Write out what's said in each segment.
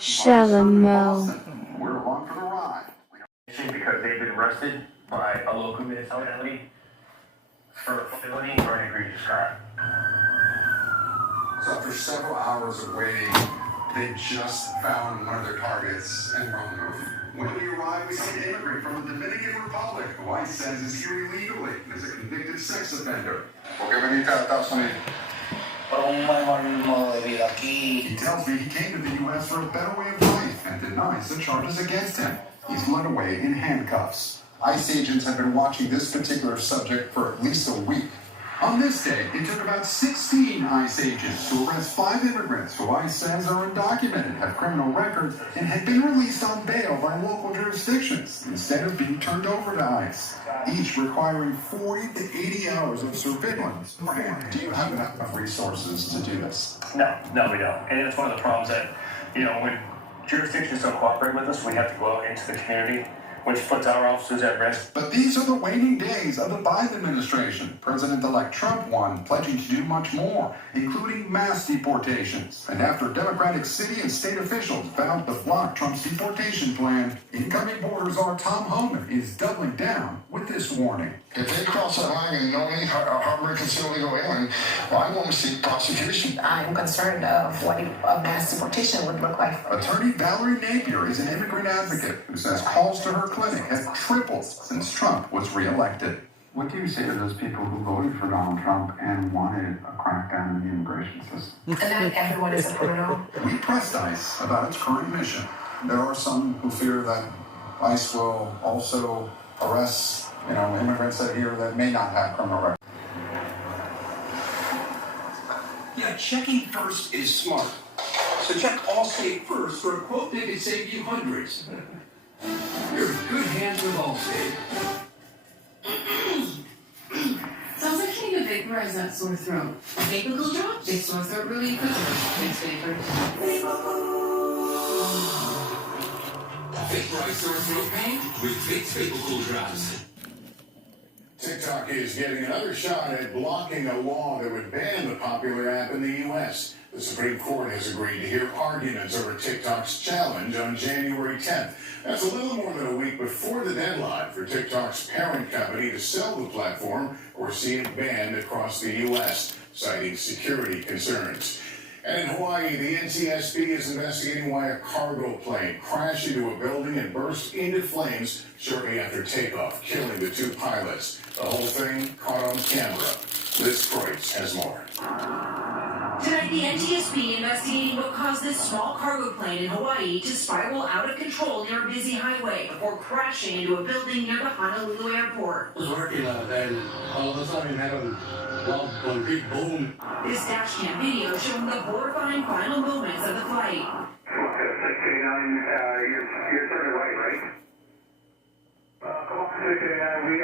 Shalom. We're along for the ride. Because they've been arrested by a local municipality for a felony or an egregious crime. So after several hours of waiting, they just found one of their targets en route. When we arrived, we see an immigrant from the Dominican Republic who ICE says is here illegally and is a convicted sex offender. ¿Por qué veniste a Estados Unidos? He tells me he came to the U.S. for a better way of life and denies the charges against him. He's led away in handcuffs. ICE agents have been watching this particular subject for at least a week. On this day, it took about 16 ICE agents to arrest 5 immigrants who ICE says are undocumented, have criminal records, and had been released on bail by local jurisdictions instead of being turned over to ICE, each requiring 40 to 80 hours of surveillance. Do you have enough resources to do this? No, we don't. And it's one of the problems that, when jurisdictions don't cooperate with us, we have to go out into the community, which puts our officers at risk. But these are the waning days of the Biden administration. President-elect Trump won, pledging to do much more, including mass deportations. And after Democratic city and state officials vowed to block Trump's deportation plan, incoming border czar Tom Homan is doubling down with this warning. If they cross that line and knowingly harbor conceal illegal alien, well, I won't seek prosecution. I'm concerned of what a mass deportation would look like. Attorney Valerie Napier is an immigrant advocate who says calls to her clinic have tripled since Trump was reelected. What do you say to those people who voted for Donald Trump and wanted a crackdown on the immigration system? Not everyone is a criminal. We pressed ICE about its current mission. There are some who fear that ICE will also arrest, immigrants that here that may not have criminal records. Yeah, checking first is smart. So check Allstate first for a quote that could save you hundreds. You're in good hands with Allstate. Sounds like you need to vaporize that sore throat. Vapical drops? They sore throat really quickly. Thanks, Vapor. Vaporize sore throat pain with Vicks Vapical drops. TikTok is getting another shot at blocking a law that would ban the popular app in the U.S. The Supreme Court has agreed to hear arguments over TikTok's challenge on January 10th. That's a little more than a week before the deadline for TikTok's parent company to sell the platform or see it banned across the U.S., citing security concerns. And in Hawaii, the NTSB is investigating why a cargo plane crashed into a building and burst into flames shortly after takeoff, killing the 2 pilots. The whole thing caught on camera. Liz Kreutz has more. Tonight, the NTSB investigating what caused this small cargo plane in Hawaii to spiral out of control near a busy highway before crashing into a building near the Honolulu airport. I was working and all of a sudden had one big boom. This dashcam video showing the horrifying final moments of the flight. 689, you're turning right? Come on, 689, we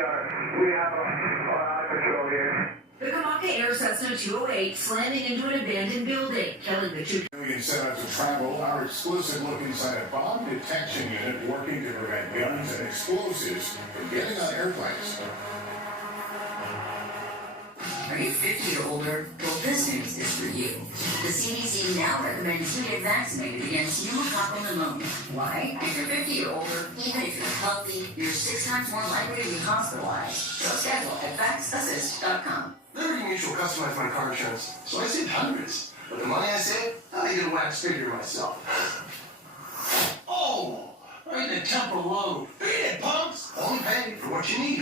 have out of control here. The Kamaka Air Cessna 208 slamming into an abandoned building, killing the 2. We set out to travel. Our exclusive look inside a bomb detection unit working to prevent guns and explosives from getting on airplanes. Are you 50 or older? Well, this news is for you. The CDC now recommends you get vaccinated against pneumococcal pneumonia. Why? If you're 50 or older, even if you're healthy, you're 6 times more likely to be hospitalized. So schedule at vaxassist.com. Liberty Mutual customized my car insurance, so I saved hundreds. But the money I saved, I get a wax figure myself. Oh, right in the temporal lobe. Beat it, punks! Only pay for what you need.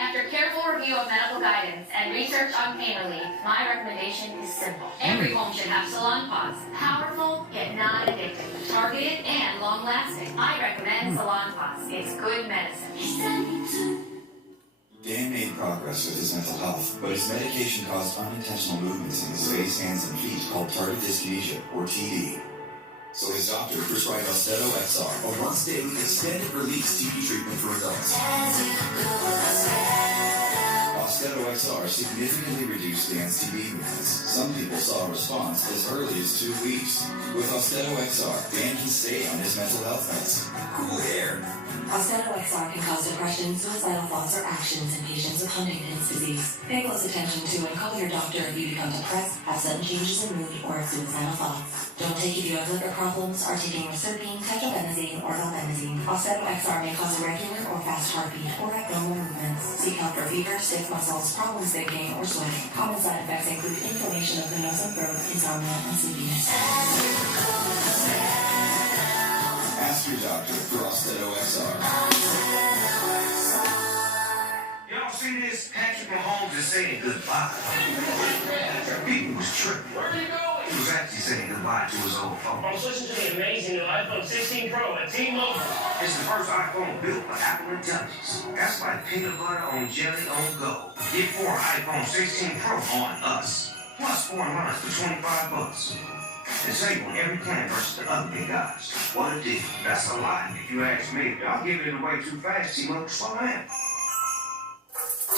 After careful review of medical guidance and research on pain relief, my recommendation is simple. Every home should have Salon Powerful, yet not addictive. Targeted and long-lasting. I recommend Salon It's good medicine. Dan made progress with his mental health, but his medication caused unintentional movements in his face, hands, and feet called tardive dyskinesia, or TD. So his doctor prescribed Austedo XR, a once-daily extended-release TB treatment for adults. Austedo XR significantly reduced Dan's TB movements. Some people saw a response as early as 2 weeks. With Austedo XR, Dan can stay on his mental health meds. Cool hair. Austedo XR can cause depression, suicidal thoughts, or actions in patients with Huntington's disease. Pay close attention to and call your doctor if you become depressed, have sudden changes in mood, or have suicidal thoughts. Don't take if you have liver problems, are taking reserpine, tetrabenazine, or valbenazine. Austedo XR may cause irregular or fast heartbeat or abnormal movements. Seek help for fever, stiff muscles, problems thinking, or sweating. Common side effects include inflammation of the nose and throat, insomnia, and sleepiness. Ask your doctor for Austedo XR. Y'all see this? Patrick Mahomes is saying goodbye. People was tripping. Where are you going? He was actually saying goodbye to his old phone. I was listening to the amazing new iPhone 16 Pro at T-Mobile. It's the first iPhone built by Apple Intelligence. That's like peanut butter on jelly on go. Get 4 iPhone 16 Pro on us. Plus 4 months for $25. And save on every plan versus the other big guys. What a deal. That's a lot if you ask me. Y'all giving it away too fast, T-Mobile. Slow down.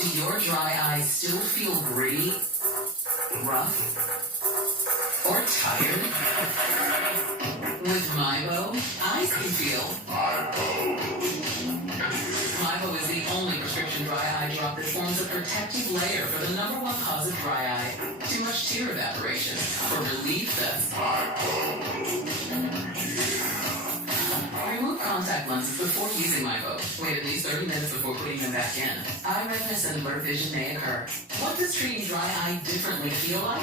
Do your dry eyes still feel gritty, rough, or tired? With MyBo, eyes can feel. MyBo is the only prescription dry eye drop that forms a protective layer for the #1 cause of dry eye, too much tear evaporation. For relief, that's remove contact lenses before using MyBo. Wait at least 30 minutes before putting them back in. Eye redness and blurred vision may occur. What does treating dry eye differently feel like?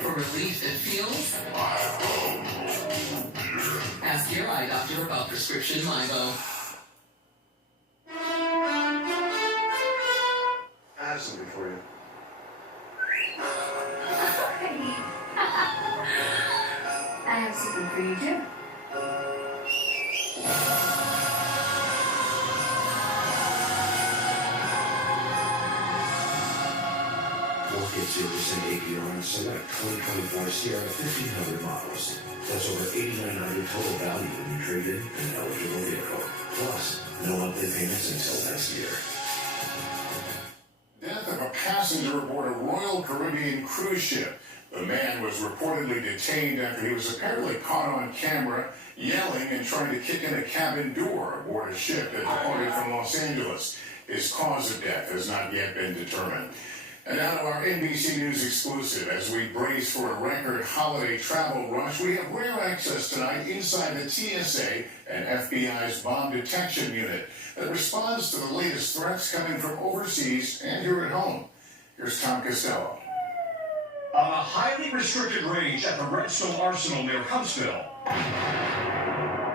For relief that feels? Ask your eye doctor about prescription MyBo. I have something for you. I have something for you too. We'll get 0% APR on select 2024 Sierra 1500 models. That's over $8,900 total value when you trade in an eligible vehicle. Plus, no monthly payments until next year. Death of a passenger aboard a Royal Caribbean cruise ship. The man was reportedly detained after he was apparently caught on camera yelling and trying to kick in a cabin door aboard a ship that departed from Los Angeles. His cause of death has not yet been determined. And now to our NBC News exclusive. As we brace for a record holiday travel rush, we have rare access tonight inside the TSA and FBI's bomb detection unit that responds to the latest threats coming from overseas and here at home. Here's Tom Costello. On a highly restricted range at the Redstone Arsenal near Huntsville,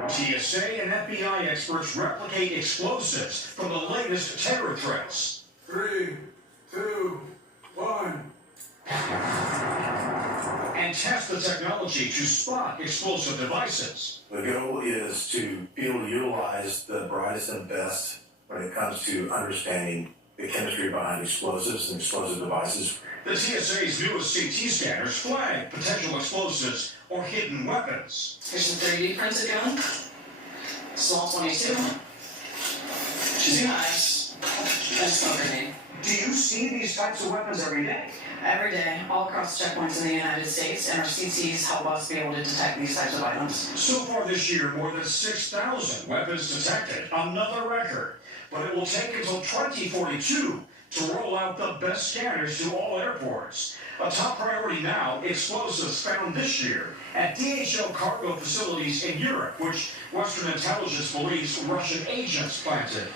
TSA and FBI experts replicate explosives from the latest terror threats. 3, 2, 1. And test the technology to spot explosive devices. The goal is to be able to utilize the brightest and best when it comes to understanding the chemistry behind explosives and explosive devices. The TSA's newest CT scanners flag potential explosives or hidden weapons. Here's some 3D printed gun. Small 22. She's nice. And a smoke grenade. Do you see these types of weapons every day? Every day, all across checkpoints in the United States, and our CTs help us be able to detect these types of items. So far this year, more than 6,000 weapons detected, another record. But it will take until 2042 to roll out the best scanners to all airports. A top priority now, explosives found this year at DHL cargo facilities in Europe, which Western intelligence believes Russian agents planted.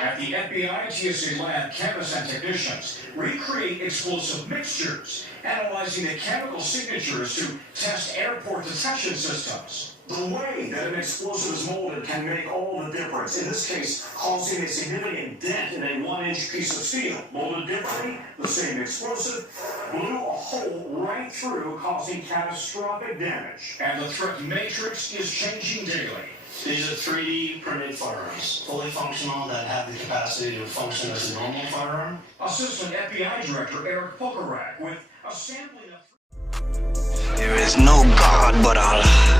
At the FBI TSA lab, chemists and technicians recreate explosive mixtures, analyzing the chemical signatures to test airport detection systems. The way that an explosive is molded can make all the difference. In this case, causing a significant dent in a 1-inch piece of steel. Molded differently, the same explosive blew a hole right through, causing catastrophic damage. And the threat matrix is changing daily. These are 3D printed firearms, fully functional, that have the capacity to function as a normal firearm. Assistant FBI Director Eric Pokarak with a sampling of... There is no God but Allah.